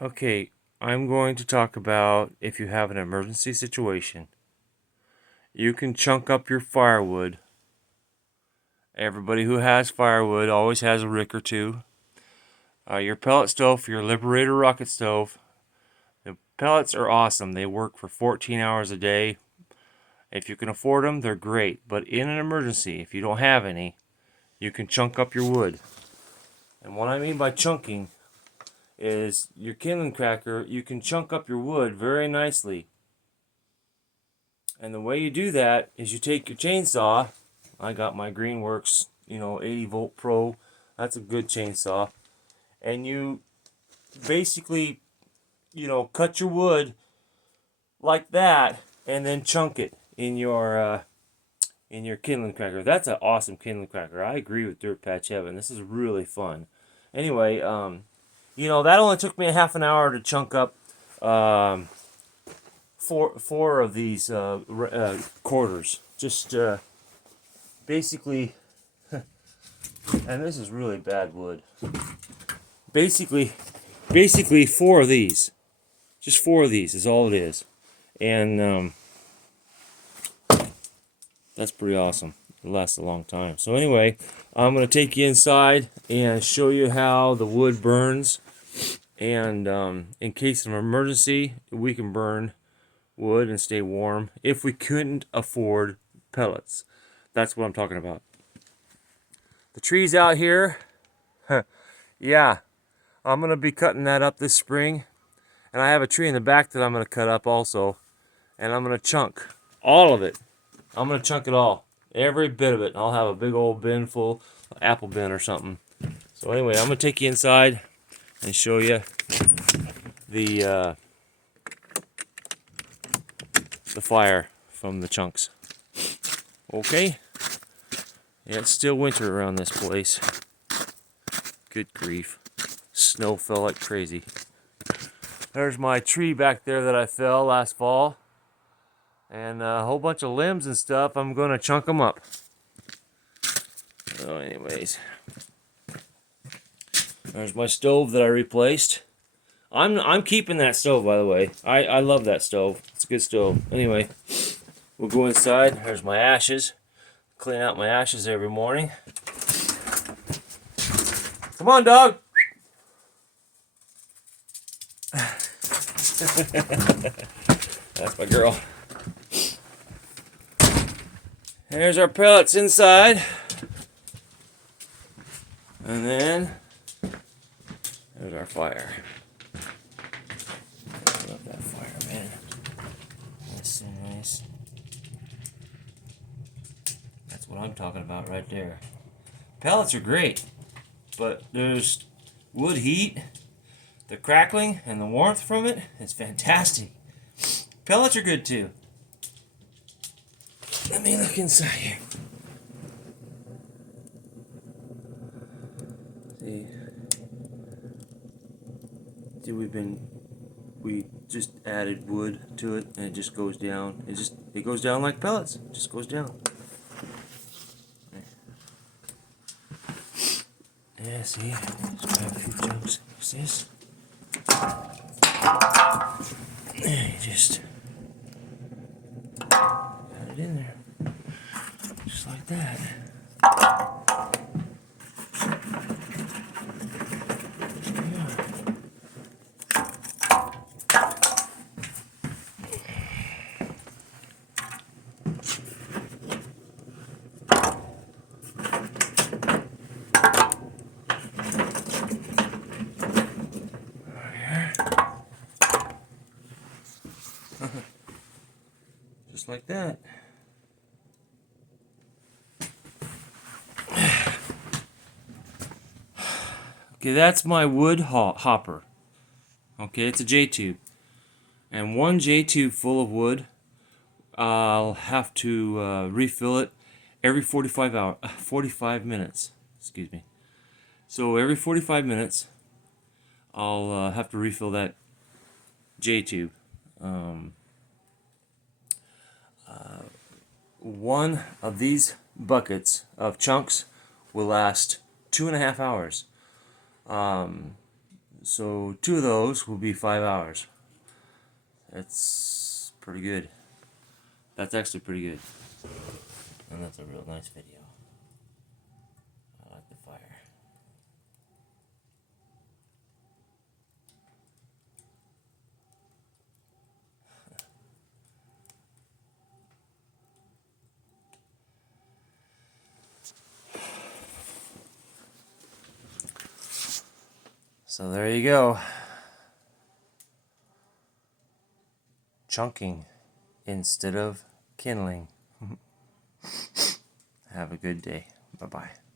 Okay, I'm going to talk about if you have an emergency situation. You can chunk up your firewood. Everybody who has firewood always has a rick or two. Your pellet stove, your Liberator Rocket Stove. The pellets are awesome. They work for 14 hours a day. If you can afford them, they're great. But in an emergency, if you don't have any, you can chunk up your wood. And what I mean by chunking is your kindling cracker, you can chunk up your wood very nicely. And the way you do that is you take your chainsaw. I got my Greenworks, 80 volt Pro. That's a good chainsaw. And you basically, cut your wood like that, and then chunk it in your kindling cracker. That's an awesome kindling cracker. I agree with Dirt Patch Heaven. This is really fun. Anyway, that only took me a half an hour to chunk up four of these quarters. Just basically, and this is really bad wood. Basically, four of these. Just four of these is all it is, and that's pretty awesome. It lasts a long time. So anyway, I'm gonna take you inside and show you how the wood burns. And in case of emergency, we can burn wood and stay warm if we couldn't afford pellets. That's what I'm talking about. The trees out here, yeah, I'm going to be cutting that up this spring. And I have a tree in the back that I'm going to cut up also. And I'm going to chunk all of it. I'm going to chunk it all. Every bit of it. I'll have a big old bin full, apple bin or something. So anyway, I'm going to take you inside and show you the fire from the chunks. Okay? Yeah, it's still winter around this place. Good grief. Snow fell like crazy. There's my tree back there that I fell last fall. And a whole bunch of limbs and stuff. I'm going to chunk them up. So anyways. There's my stove that I replaced. I'm keeping that stove, by the way. I love that stove. It's a good stove. Anyway, we'll go inside. There's my ashes. Clean out my ashes every morning. Come on, dog. That's my girl. There's our pellets inside. And then there's our fire. I love that fire, man. That's so nice. That's what I'm talking about right there. Pellets are great, but there's wood heat, the crackling, and the warmth from it is fantastic. Pellets are good too. Let me look inside here. See, we just added wood to it, and it just goes down. It goes down like pellets. It just goes down. Yeah, see, just grab a few chunks. What's this? You just got it in there, just like that. Just like that. Okay, that's my wood hopper. Okay, it's a J-tube. And one J-tube full of wood, I'll have to refill it every 45 minutes. Excuse me. So every 45 minutes, I'll have to refill that J-tube. One of these buckets of chunks will last 2.5 hours. So 2 of those will be 5 hours. That's pretty good. That's actually pretty good. And that's a real nice video. I like the fire. So there you go. Chunking instead of kindling. Have a good day. Bye-bye.